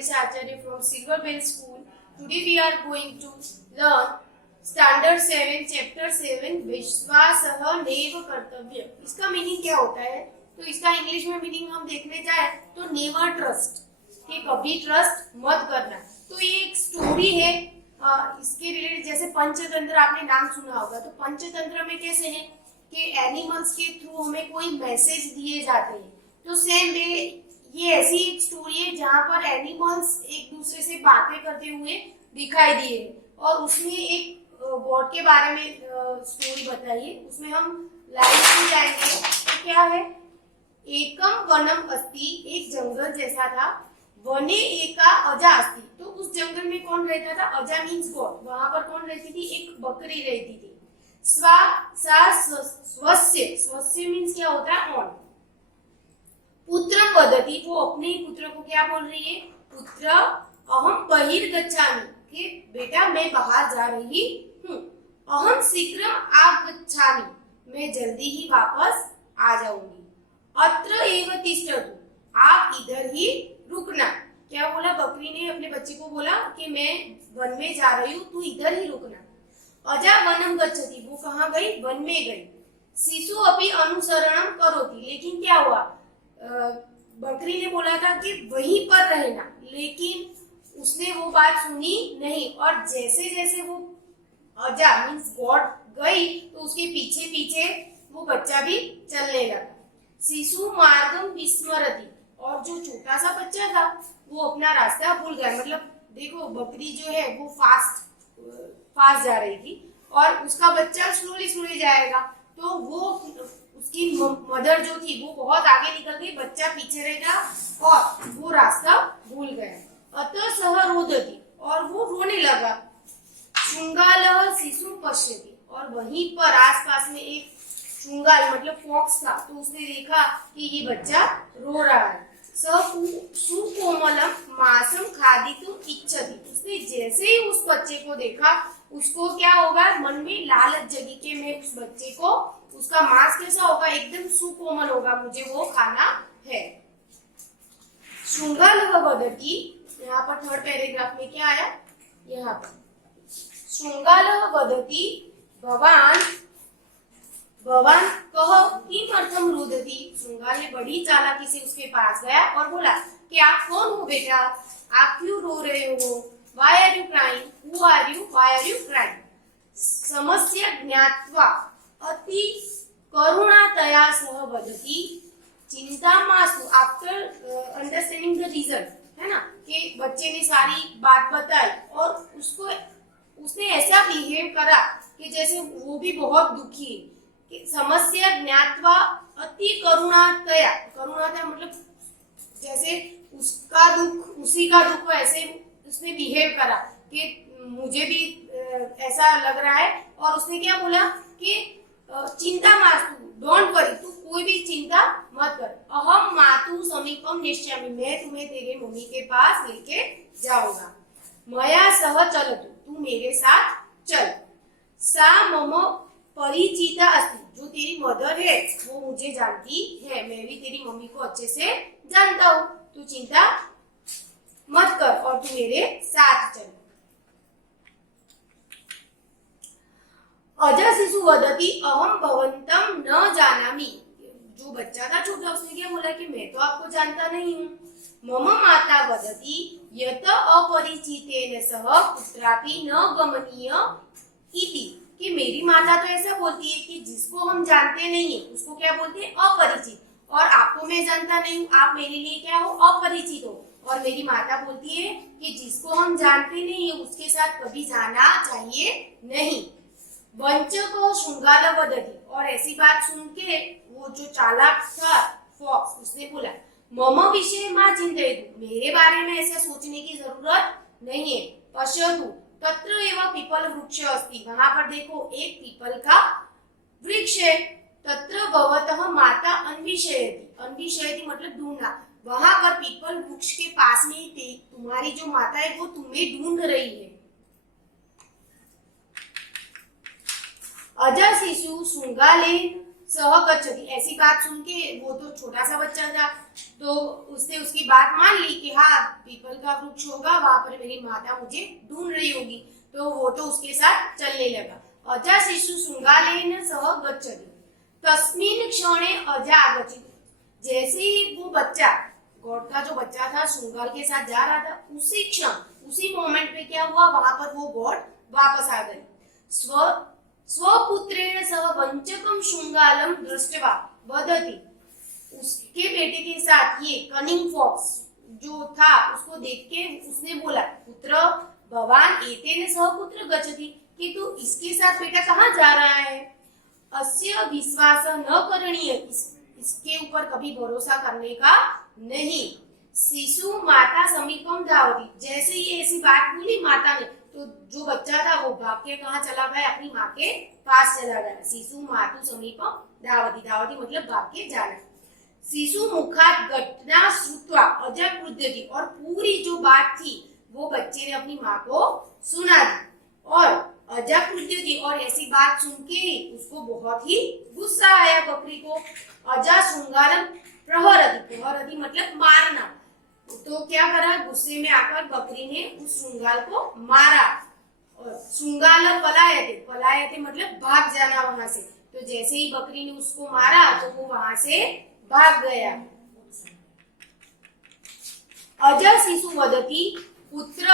Manisha Acharya from Silver Bell School. Today we are going to learn Standard 7 Chapter 7 विश्वासः नैव कर्तव्य। इसका meaning क्या होता है? तो इसका इंग्लिश में मीनिंग हम देखने जाए तो नेवर ट्रस्ट, कि कभी ट्रस्ट मत करना। तो ये एक स्टोरी है इसके रिलेटेड। जैसे पंचतंत्र आपने नाम सुना होगा, तो पंचतंत्र में कैसे है कि एनिमल्स के थ्रू हमें कोई मैसेज दिए जाते हैं। तो सेम वे ये ऐसी एक स्टोरी है जहाँ पर एनिमल्स एक दूसरे से बातें करते हुए दिखाई दिए और उसमें एक गॉड के बारे में स्टोरी बताई है। उसमें हम लाइन में जाएंगे तो क्या है, एकम वनम अस्ति, एक जंगल जैसा था, वने एका अजा अस्ति। तो उस जंगल में कौन रहता था? अजा मीन्स गॉड। वहां पर कौन रहती थी? एक बकरी रहती थी। स्वा सा स्वस्य, स्वस्य मीन्स क्या होता है? ऑन। पुत्र वदति, वो अपने पुत्र को क्या बोल रही है? पुत्र अहम बहिर्गच्छामि, कि बेटा मैं बाहर जा रही हूँ। अहम शीघ्रम आगच्छामि, मैं जल्दी ही वापस आ जाऊंगी। अत्र एव तिष्ठतु, आप इधर ही रुकना। क्या बोला? बकरी ने अपने बच्चे को बोला कि मैं वन में जा रही हूँ, तू इधर ही रुकना। अजा वनम गच्छति, वो कहाँ गई? वन में गई। शिशु अपि अनुसरणम करोति, लेकिन क्या हुआ? बकरी ने बोला था कि वहीं पर रहना, लेकिन उसने वो बात सुनी नहीं। और जैसे जैसे वो अजा मीन्स गॉड गई तो उसके पीछे पीछे वो बच्चा भी चलने लगा। शिशु मार्गम विस्मरति, और जो छोटा सा बच्चा था वो अपना रास्ता भूल गया। मतलब देखो, बकरी जो है वो फास्ट जा रही थी और उसका बच्चा स्लोली जाएगा, तो वो उसकी मदर जो थी वो बहुत आगे निकल गई, बच्चा पीछे रह गया और वो रास्ता भूल गया। अतः सह रोदति, और वो रोने लगा। शुंगालः शिशु पश्यति, और वहीं पर आसपास में एक शुंगाल मतलब फॉक्स था, तो उसने देखा कि ये बच्चा रो रहा है। सुकोमलम मांसम खादितुम इच्छति, उसने जैसे ही उस बच्चे को देखा, उसको क्या होगा? मन में लालच जगी कि मैं उस बच्चे को, उसका मांस कैसा होगा? एकदम सुकोमल होगा, मुझे वो खाना है। शुंगालः वदति, यहाँ पर थर्ड पैराग्राफ में क्या आया? यहाँ पर शुंगालः वदति भवान कह किमर्थम रुदति। शुंगाल ने बड़ी चालाकी से उसके पास गया और बोला कि आप कौन हो बेटा? आप क्यों रो रहे हो? Why are you crying? Who are you? Why are you crying? समस्या ज्ञात्वा अति करुणातया सह वदति चिंता मास्तु। आफ्टर अंडरस्टैंडिंग द रीजन, है ना, कि बच्चे ने सारी बात बताई और उसने ऐसा बिहेव करा कि जैसे वो भी बहुत दुखी है। समस्या ज्ञात्वा अति करुणातया, करुणातया मतलब जैसे उसका दुख उसी का दुख, ऐसे उसने बिहेव करा कि मुझे भी ऐसा लग रहा है। और उसने क्या बोला कि चिंता मास्तु, डोंट वरी, तू कोई भी चिंता मत कर। अहम मातु समीपम नेष्यामि, मैं तुम्हें तेरे मम्मी के पास लेके जाऊंगा। मया सह चलतु, तू मेरे साथ चल। सा मम परिचिता अस्ति, जो तेरी मदर है वो मुझे जानती है, मैं भी तेरी मम्मी को अच्छे से जानता हूँ, तू चिंता मत कर और तू मेरे साथ चल। अजा शिशु वदति अहम भवंतम न जानामि, जो बच्चा था छोटा उसने क्या बोला कि मैं तो आपको जानता नहीं हूँ। मम माता वदति यत अपरिचितेन सह कुत्रापि न गमनीय इति, कि मेरी माता तो ऐसा बोलती है कि जिसको हम जानते नहीं है उसको क्या बोलते हैं? अपरिचित। और आपको मैं जानता नहीं हूँ, आप मेरे लिए क्या हो? अपरिचित हो। और मेरी माता बोलती है कि जिसको हम जानते नहीं है उसके साथ कभी जाना चाहिए नहीं। वंचको शुंगाल वदति, और ऐसी बात सुन के वो जो चालाक था फॉक्स, उसने बोला मम विषय मा चिंतयतु, मेरे बारे में ऐसा सोचने की जरूरत नहीं है। पश्यतु तत्र एव पीपल वृक्ष अस्ति, वहां पर देखो एक पीपल का वृक्ष है। तत्र भवतः माता अन्विषयति, अन्विषयति मतलब ढूंढना, वहां पर पीपल वृक्ष के पास में तुम्हारी जो माता है वो तुम्हें ढूंढ रही है। अजा शिशु शुंगालेन सह गच्छति, ऐसी बात सुन के वो तो छोटा सा बच्चा था तो उसने उसकी बात मान ली कि हाँ पीपल का वृक्ष होगा, वहां पर मेरी माता मुझे ढूंढ रही होगी, तो वो तो उसके साथ चलने लगा। अजा शिशु शृंगालेन सह गच्छति तस्मिन् क्षणे अजा आगच्छति। जैसे ही वो बच्चा, गॉड का जो बच्चा था शृंगाल के साथ जा रहा था, उसी क्षण उसी मोमेंट पे क्या हुआ, वहां पर वो गॉड वापस आ गए। स्वपुत्रेण सह वंचकम शृंगालम दृष्ट्वा वदति। उसके बेटे के साथ ये कनिंग फॉक्स जो था उसको देख के उसने बोला, पुत्र भवान एतेन सह पुत्र गच्छति, कि तू इसके साथ बेटा कहाँ जा रहा है। अस्य विश्वास न करणीय, इसके ऊपर कभी भरोसा करने का नहीं। शिशु माता समीपम धावती। जैसे ही ऐसी बात बोली माता ने, तो जो बच्चा था वो भाग के कहाँ चला गया, अपनी माँ के पास चला गया। शिशु मातु समीपम धावती, धावती मतलब भाग के जाना। शिशु मुखात घटना श्रुत्वा अजा क्रुध्यति, और पूरी जो बात थी वो बच्चे ने अपनी माँ को सुना दी, और अजा क्रुध्यति, और ऐसी बात सुन के उसको बहुत ही गुस्सा आया बकरी को। अजा शृंगालम प्रहरति, प्रहरति मतलब मारना, तो क्या करा, गुस्से में आकर बकरी ने उस शृंगाल को मारा। और शृंगाल पलायते, पलायते मतलब भाग जाना वहां से। तो जैसे ही बकरी ने उसको मारा तो वो वहां से भाग गया। अजा शिशु वदति पुत्र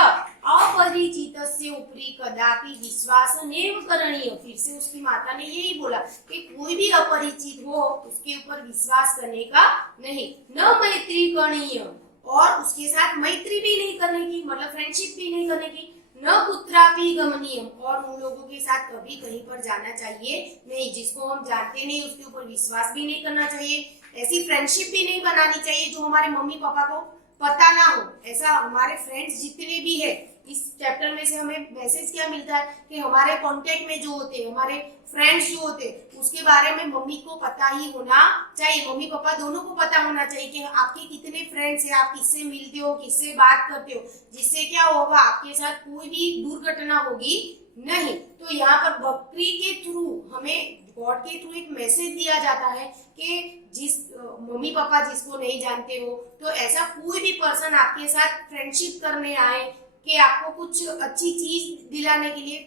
अपरिचितस्य उपरि कदापि विश्वास नैव करणीय। फिर से उसकी माता ने यही बोला कि कोई भी अपरिचित हो उसके ऊपर विश्वास करने का नहीं। न मैत्री करणीय, और उसके साथ मैत्री भी नहीं करने की, मतलब फ्रेंडशिप भी नहीं करने की। न कुत्रापि गमनीयम, और उन लोगों के साथ कभी कहीं पर जाना चाहिए नहीं। जिसको हम जानते नहीं उसके ऊपर विश्वास भी नहीं करना चाहिए। ऐसी फ्रेंडशिप भी नहीं बनानी चाहिए जो हमारे मम्मी पापा को पता ना हो। ऐसा हमारे फ्रेंड्स जितने भी है, इस चैप्टर में से हमें मैसेज क्या मिलता है कि हमारे कांटेक्ट में जो होते हैं, हमारे फ्रेंड्स जो होते हैं, उसके बारे में मम्मी को पता ही होना चाहिए। मम्मी पापा दोनों को पता होना चाहिए कि आपके कितने फ्रेंड्स हैं, आप किससे मिलते हो, किससे बात करते हो, जिससे क्या होगा आपके साथ कोई भी दुर्घटना होगी नहीं। तो यहाँ पर बकरी के थ्रू हमें, गॉड के थ्रू एक मैसेज दिया जाता है कि जिस मम्मी पापा जिसको नहीं जानते हो, तो ऐसा कोई भी पर्सन आपके साथ फ्रेंडशिप करने आए कि आपको कुछ अच्छी चीज दिलाने के लिए,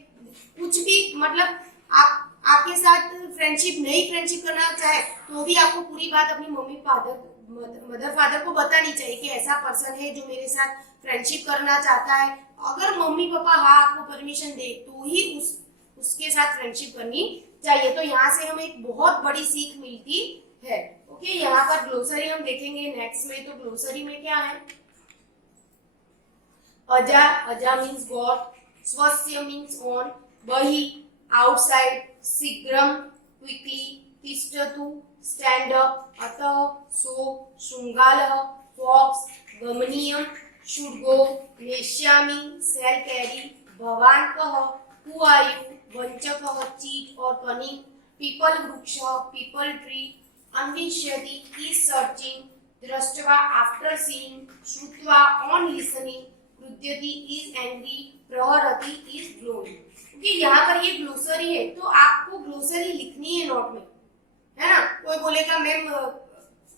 कुछ भी मतलब आपके साथ फ्रेंडशिप करना चाहे, तो भी आपको पूरी बात अपनी मदर फादर को बतानी चाहिए कि ऐसा पर्सन है जो मेरे साथ फ्रेंडशिप करना चाहता है। अगर मम्मी पापा हाँ आपको परमिशन दे तो ही उसके साथ फ्रेंडशिप करनी चाहिए। तो यहाँ से हमें एक बहुत बड़ी सीख मिलती है। ओके, यहाँ पर ग्लोसरी हम देखेंगे नेक्स्ट में। तो ग्लोसरी में क्या है, अजा, अजा मीन्स गॉड, स्वस्य मीन्स ऑन, बहि आउटसाइड, शीघ्रम क्विकली, तिष्ठतु स्टैंड अप, अतः सो, शृंगालः फॉक्स, गमनीयम शुड गो, नेष्यामि शैल कैरी, भवान कः हु आर यू, वंचकः चीट और कनिंग, पीपल वृक्ष पीपल ट्री, अन्विष्यति इज सर्चिंग, दृष्ट्वा आफ्टर सीइंग, श्रुत्वा ऑन लिसनिंग, क्रुध्यति इज एंग्री, प्रहरति इज ग्लोइंग। क्योंकि यहाँ पर ये ग्लोसरी है तो आपको ग्लोसरी लिखनी है नोट में, है ना। कोई बोलेगा मैम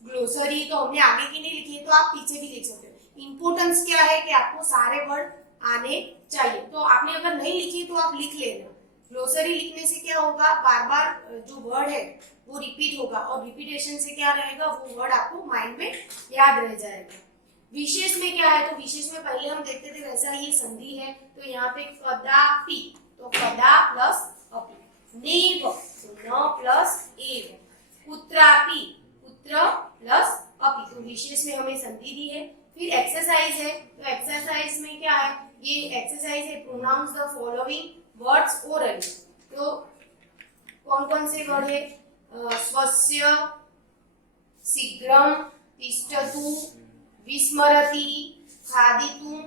ग्लोसरी तो हमने आगे की नहीं लिखी है, तो आप पीछे भी लिख सकते हो। इंपोर्टेंस क्या है कि आपको सारे वर्ड आने चाहिए। तो आपने अगर नहीं लिखी तो आप लिख लेना। ग्लोसरी लिखने से क्या होगा, बार बार जो वर्ड है वो रिपीट होगा, और रिपीटेशन से क्या रहेगा, वो वर्ड आपको माइंड में याद रह जाएगा। विशेष में क्या है, तो विशेष में पहले हम देखते थे वैसा ये संधि है। तो यहाँ पे कदापि, तो कदा प्लस अपि, नेव तो न प्लस एव, कुत्रापि पुत्र प्लस अपि, तो विशेष में हमें संधि दी है। फिर एक्सरसाइज है, तो एक्सरसाइज में क्या है, ये एक्सरसाइज है pronounce the following words orally. तो कौन कौन से वर्ड है, स्वस्य, शीघ्रम, तिष्ठतु, विस्मरति, खादितुं,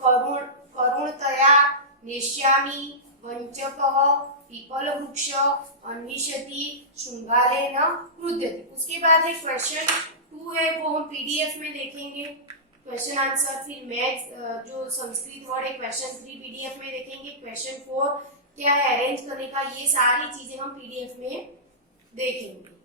करुणतया, नेष्यामि, वंचकः, पीपलवृक्ष, अन्विष्यति, शृंगालेन क्रुध्यति। उसके बाद है क्वेश्चन 2 है, वो हम पीडीएफ में देखेंगे क्वेश्चन आंसर। फिर मैथ्स जो संस्कृत वर्ड है क्वेश्चन 3 पीडीएफ में देखेंगे। क्वेश्चन 4 क्या है अरेंज करने का, ये सारी चीजें हम पीडीएफ में देखेंगे।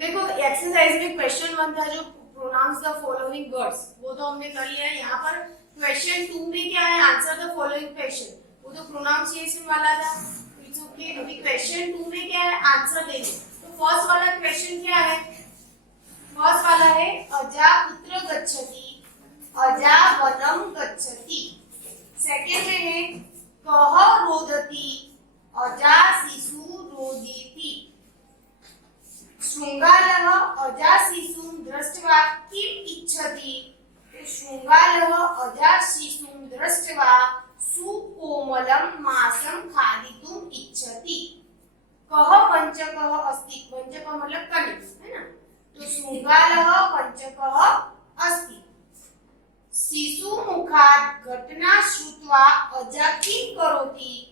देखो एक्सरसाइज में क्वेश्चन 1 था जो प्रोनाउंस द फॉलोइंग वर्ड्स, वो तो हमने कर लिया है। यहाँ पर क्वेश्चन 2 में क्या है, आंसर द फॉलोइंग क्वेश्चन, वो तो प्रोनाउंसिएशन वाला था। It's okay. अभी क्वेश्चन 2 में क्या है, आंसर देंगे। तो फर्स्ट वाला क्वेश्चन क्या है, फर्स्ट वाला है अजा पुत्र गच्छति, अजा वनम गच्छति। सेकंड में है कह रोदति, अजा शिशु रोदिति। शृंगारः अजा शिशुं दृष्ट्वा किम इच्छति, तो शृंगारः अजा शिशुं दृष्ट्वा सुकोमलं मांसं खादितुम् इच्छति। कः वञ्चकः अस्ति, वञ्चकः मतलब कनिक है ना, तो शृंगारः वञ्चकः अस्ति। शिशु मुखात् घटना श्रुत्वा अजा किं करोति,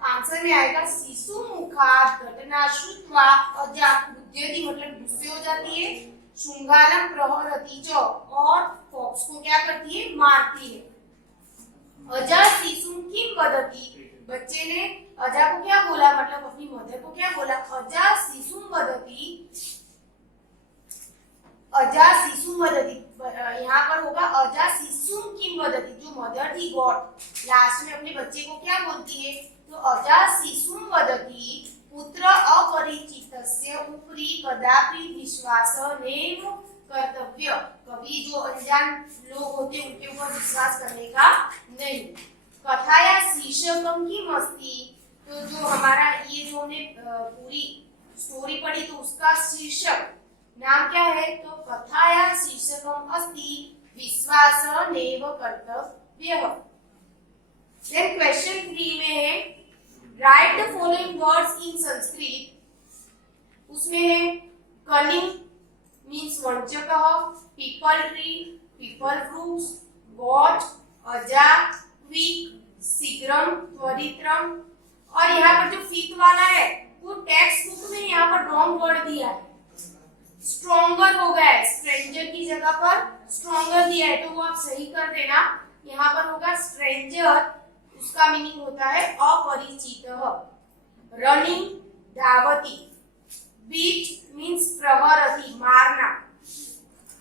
आंसर में आएगा शिशु मुखात् घटना श्रुत्वा अजा क्रुध्यति मतलब गुस्से हो जाती है, शृंगारं प्रहरति च और फॉक्स को क्या करती है, मारती है। अजा शिशुं किं वदति, बच्चे ने अजा को क्या बोला, मतलब अपनी मदर को क्या बोला, अजा शिशुं वदति, अजा शिशुं वदति। यहाँ पर होगा अजा शिशुं किं वदति, जो मदर थी गॉड लास्ट में अपने बच्चे को क्या बोलती है, तो अजा शिशुं वदति पुत्र अपरिचितस्य उपरि कदापि विश्वासः नैव कर्तव्य, कभी जो अनजान लोग होते हैं उनके ऊपर विश्वास करने का नहीं। कथाया शीर्षकम किम अस्ति, तो जो हमारा ये जो हमने पूरी स्टोरी पढ़ी तो उसका शीर्षक नाम क्या है, तो कथाया शीर्षकम अस्ति विश्वासः नैव कर्तव्यः। देन क्वेश्चन 3 में है write the following words in Sanskrit, उसमें है कनिंग मीन्स वंचकः, peepal tree, peepal fruits, got, अजा, क्विक, शीघ्रम, त्वरितम। और यहाँ पर जो फिफ्थ वाला है वो टेक्स्ट बुक में यहाँ पर रॉन्ग वर्ड दिया है, स्ट्रॉन्गर हो गया है, स्ट्रेंजर की जगह पर स्ट्रॉन्गर दिया है, तो वो आप सही कर देना। यहाँ पर होगा स्ट्रेंजर, उसका मीनिंग होता है अपरिचितः। रनिंग धावती, बीट मीन्स प्रहरति मारना,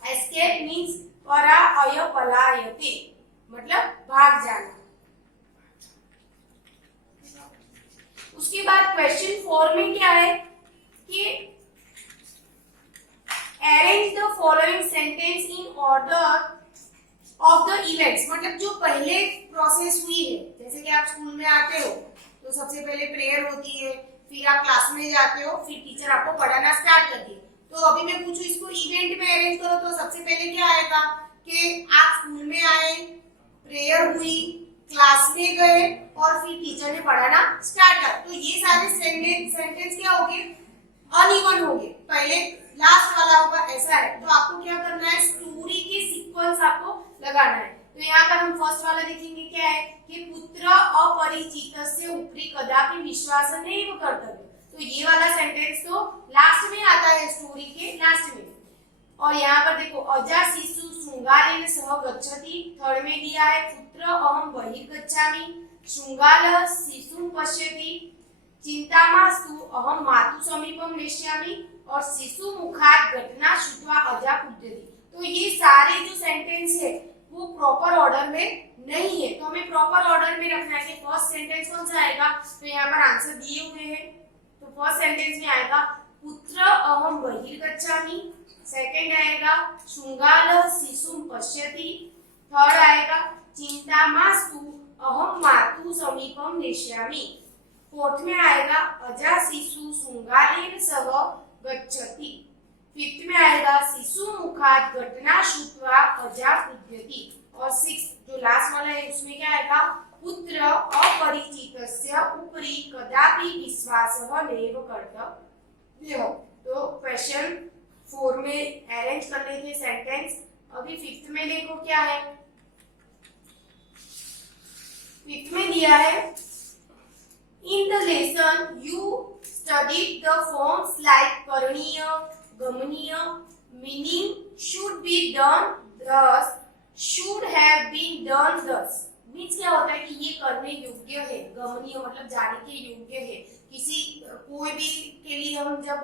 एस्केप मीन्स पराअय पलायते मतलब भाग जाना। उसके बाद क्वेश्चन 4 में क्या है कि arrange the following sentence in order of the events, मतलब जो पहले प्रोसेस हुई है, जैसे कि आप स्कूल में आते हो तो सबसे पहले प्रेयर होती है, फिर आप क्लास में जाते हो, फिर टीचर आपको पढ़ाना स्टार्ट करती है। तो अभी मैं पूछूं इसको इवेंट में अरेंज करो तो सबसे पहले क्या आएगा कि आप स्कूल में आए, प्रेयर हुई, क्लास में गए और फिर टीचर ने पढ़ाना स्टार्ट किया। तो ये सारे सेंटेंस क्या हो गए, अनइवन हो गए, पहले लास्ट वाला होगा, ऐसा है। तो आपको क्या करना है, स्टोरी के सीक्वेंस आपको लगाना है। तो यहाँ पर हम फर्स्ट वाला देखेंगे क्या है कि पुत्र अपरिचितस्य उपरि कदापि विश्वास नैव कर्तव्य, तो ये वाला सेंटेंस तो लास्ट में आता है, स्टोरी के लास्ट में। और यहाँ पर देखो अजा शिशु शृंगारेण सह गच्छति, थर्ड में दिया है पुत्र अहम बहिर्गच्छामि, शृंगारः शिशुं पश्यति, चिंतामास्तु अहम मातु समीपम नेष्यामि और शिशु मुखात् घटना श्रुत्वा अजा क्रुध्यति। तो ये सारे जो सेंटेंस है वो प्रॉपर ऑर्डर में नहीं है, तो हमें प्रॉपर ऑर्डर में रखना है कि फर्स्ट सेंटेंस कौन सा आएगा। तो यहाँ पर आंसर दिए हुए हैं, तो फर्स्ट सेंटेंस में आएगा पुत्र अहम बहिर्गच्छामि, सेकंड आएगा शृंगारः शिशुं पश्यति, थर्ड आएगा चिंतामास्तु अहम मातु समीपम नेष्यामि, फोर्थ में आएगा अजा शिशु शृंगारेण सह गच्छति, फिफ्थ में आएगा शिशु मुखात् घटना श्रुत्वा अजा क्रुध्यति, और सिक्स्थ जो लास्ट वाला है उसमें क्या आएगा पुत्र अपरिचितस्य उपरि कदापि विश्वासः नैव कर्तव्यः। तो क्वेश्चन 4 में अरेंज कर लेते सेंटेंस। अभी फिफ्थ में देखो क्या है, फिफ्थ में दिया है in the lesson you studied the forms like करनीय, गमनीय, meaning should be done thus, should have been done thus। Means क्या होता है कि ये करने योग्य है, गमनीय मतलब जाने के योग्य है। किसी कोई भी के लिए हम जब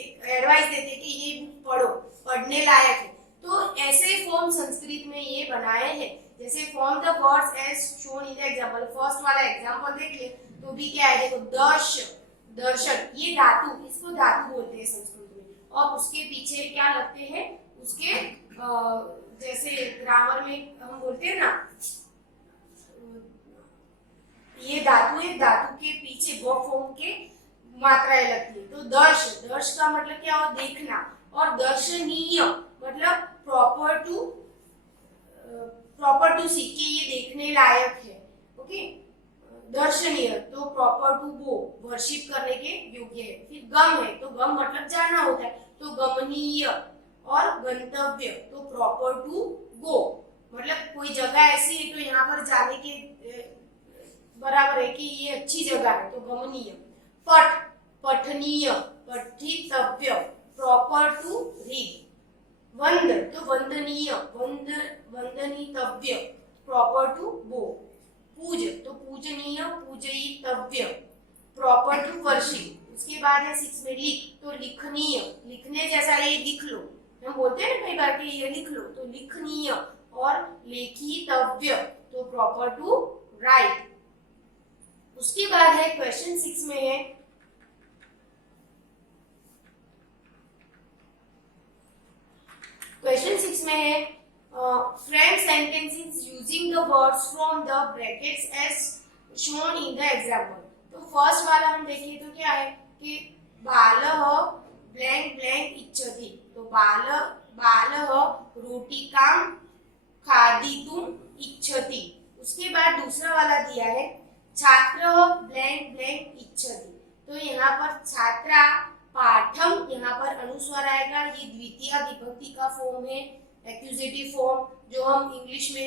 एक एडवाइस देते हैं कि ये बुक पढ़ो, पढ़ने लायक है। तो ऐसे फॉर्म संस्कृत में ये बनाए हैं। जैसे form the words as shown in the example, first वाला एग्जांपल देखिए तो भी क्या है, देखो दर्श, दर्शन, ये धातु, इसको धातु बोलते हैं संस्कृत में। और उसके पीछे क्या लगते हैं, उसके जैसे ग्रामर में हम बोलते हैं ना, ये धातु है, धातु के पीछे वो फॉर्म के मात्राएं लगती है। तो दर्श, दर्श का मतलब क्या हो, देखना। और दर्शनीय मतलब प्रॉपर टू सी, कि ये देखने लायक है। ओके, दर्शनीय तो प्रॉपर टू गो, वर्शिप करने के योग्य है। फिर गम है, तो गम मतलब जाना होता है, तो गमनीय। और गंतव्य तो प्रॉपर टू गो, मतलब कोई जगह ऐसी है तो यहाँ पर जाने के बराबर है कि ये अच्छी जगह है, तो गमनीय। पठ, पठनीय, पठितव्य, प्रॉपर टू रीड। वंद तो वंदनीय, वंदनीतव्य, प्रॉपर टू गो। पूज तो पूजनीय, पूजयितव्य, प्रॉपर टू वर्शिप। उसके बाद है 6 में लिख, तो लिखनीय, लिखने जैसा, ये लिख लो, हम बोलते हैं ना कई बार कि ये लिख लो, तो लिखनीय। और लेखितव्य तो प्रॉपर टू राइट। उसके बाद है क्वेश्चन 6 में है, क्वेश्चन 6 में है frame sentences using the words from the brackets as shown in the example. तो फर्स्ट वाला हम देखिए तो क्या है कि बालः ब्लैंक ब्लैंक इच्छति, तो बालः रोटिकां खादितुम् इच्छति। उसके बाद दूसरा वाला दिया है छात्रः ब्लैंक ब्लैंक इच्छति, तो यहाँ पर छात्रा पाठम, यहाँ पर अनुस्वार आएगा। ये द्वितीय विभक्ति का फॉर्म है, एक्यूजेटिव फॉर्म, जो हम इंग्लिश में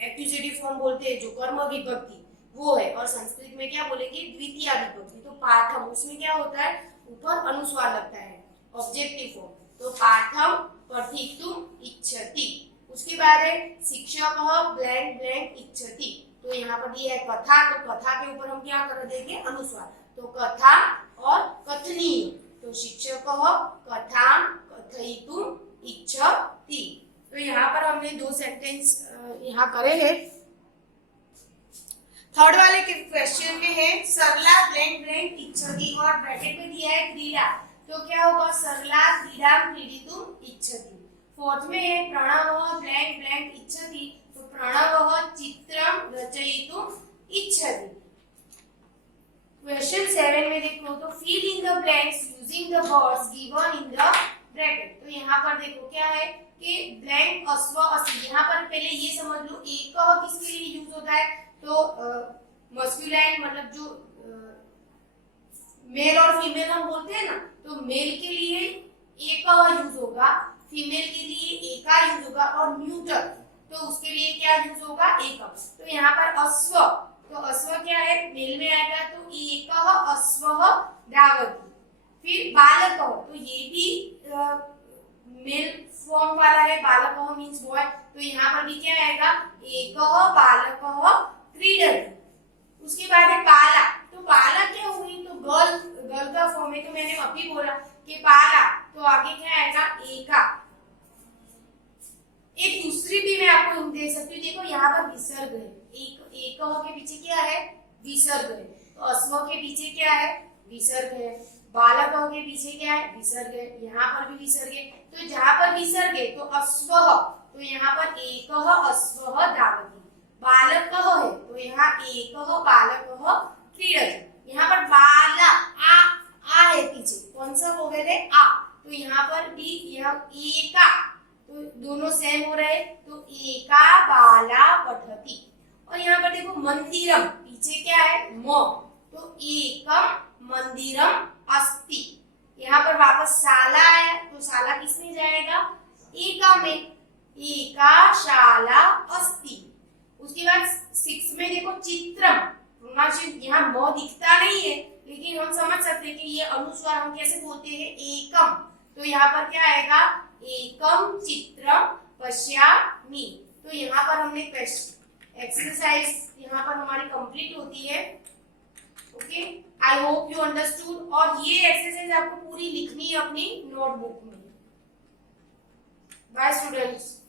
एक्यूजेटिव फॉर्म बोलते हैं, जो कर्म विभक्ति वो है। और संस्कृत में क्या बोलेंगे, द्वितीय विभक्ति। तो पाठम, उसमें क्या होता है, ऊपर अनुस्वार लगता है, ऑब्जेक्टिव फॉर्म, तो पाठम पठितुम् इच्छति। उसके बाद है शिक्षकः ब्लैंक ब्लैंक इच्छति, तो यहाँ पर दिया है कथा, तो कथा के ऊपर हम क्या कर देंगे, अनुस्वार, तो कथा और कथनीय, तो शिक्षकः कथां कथयितुम् इच्छति। तो यहाँ पर हमने 2 सेंटेंस यहाँ करे हैं। थर्ड वाले के क्वेश्चन में है सरला ब्लैंक ब्लैंक इच्छति, और ब्रैकेट में दिया है क्रीड़ा, तो क्या होगा, सरला क्रीडां क्रीडितुम् इच्छति। फोर्थ में है प्रणवः ब्लैंक ब्लैंक इच्छति, तो प्रणवः चित्रं रचयितुम् इच्छति। क्वेश्चन 7 में देखो तो fill in the blanks using the words given in the bracket. तो यहाँ पर देखो क्या है कि ब्लैंक अश्व असी, यहाँ पर पहले ये समझ लो एक किसके लिए यूज होता है, तो मस्कुलाइन मतलब जो मेल और फीमेल हम बोलते हैं ना, तो मेल के लिए एक यूज होगा, फीमेल के लिए एका यूज होगा, और न्यूटर तो उसके लिए क्या यूज होगा, एकम। तो यहाँ पर अश्व, तो अश्व क्या है, मेल में आएगा, तो एकः अश्वः धावति। फिर बालकः, तो ये भी मेल फॉर्म वाला है, बालकः मींस बॉय, तो यहाँ पर भी क्या आएगा, एकः बालकः क्रीडति। उसके बाद है बाला, तो बाला क्या हुई, तो गर्ल, गर्ल का फॉर्म है, तो मैंने अभी बोला कि बाला, तो आगे क्या आएगा, एका। एक दूसरी भी मैं आपको हिंट दे सकती हूँ, देखो यहाँ पर विसर्ग है, एक के पीछे क्या है, विसर्ग है, तो अश्व के पीछे क्या है, विसर्ग है। बालक के पीछे क्या है, विसर्ग है, यहाँ पर भी विसर्ग है, तो जहाँ पर विसर्ग है तो अश्व, तो यहाँ पर एकः अश्वः धावति। बालक है तो यहाँ एकः बालकः क्रीडति। यहाँ पर बाला आ है पीछे, कौन सा वोवेल है, आ, तो यहाँ पर भी यह एका, तो दोनों सेम हो रहे, तो एका बाला पठति। और यहाँ पर देखो मंदिरम, पीछे क्या है, म, तो एकम मंदिरम अस्ति। यहाँ पर वापस शाला है, तो शाला किसमें जाएगा, एका में, एका शाला अस्ति। उसके बाद 6 में देखो चित्रम, प्रोनाउंसिएशन यहाँ म दिखता नहीं है, लेकिन हम समझ सकते हैं कि ये अनुस्वार हम कैसे बोलते हैं, एकम, तो यहाँ पर क्या आएगा, एकम चित्रम पश्यामि। तो यहाँ पर हमने एक्सरसाइज यहाँ पर हमारी कंप्लीट होती है। Okay, I hope you understood. और ये एक्सरसाइज आपको पूरी लिखनी है अपनी नोटबुक में। Bye students.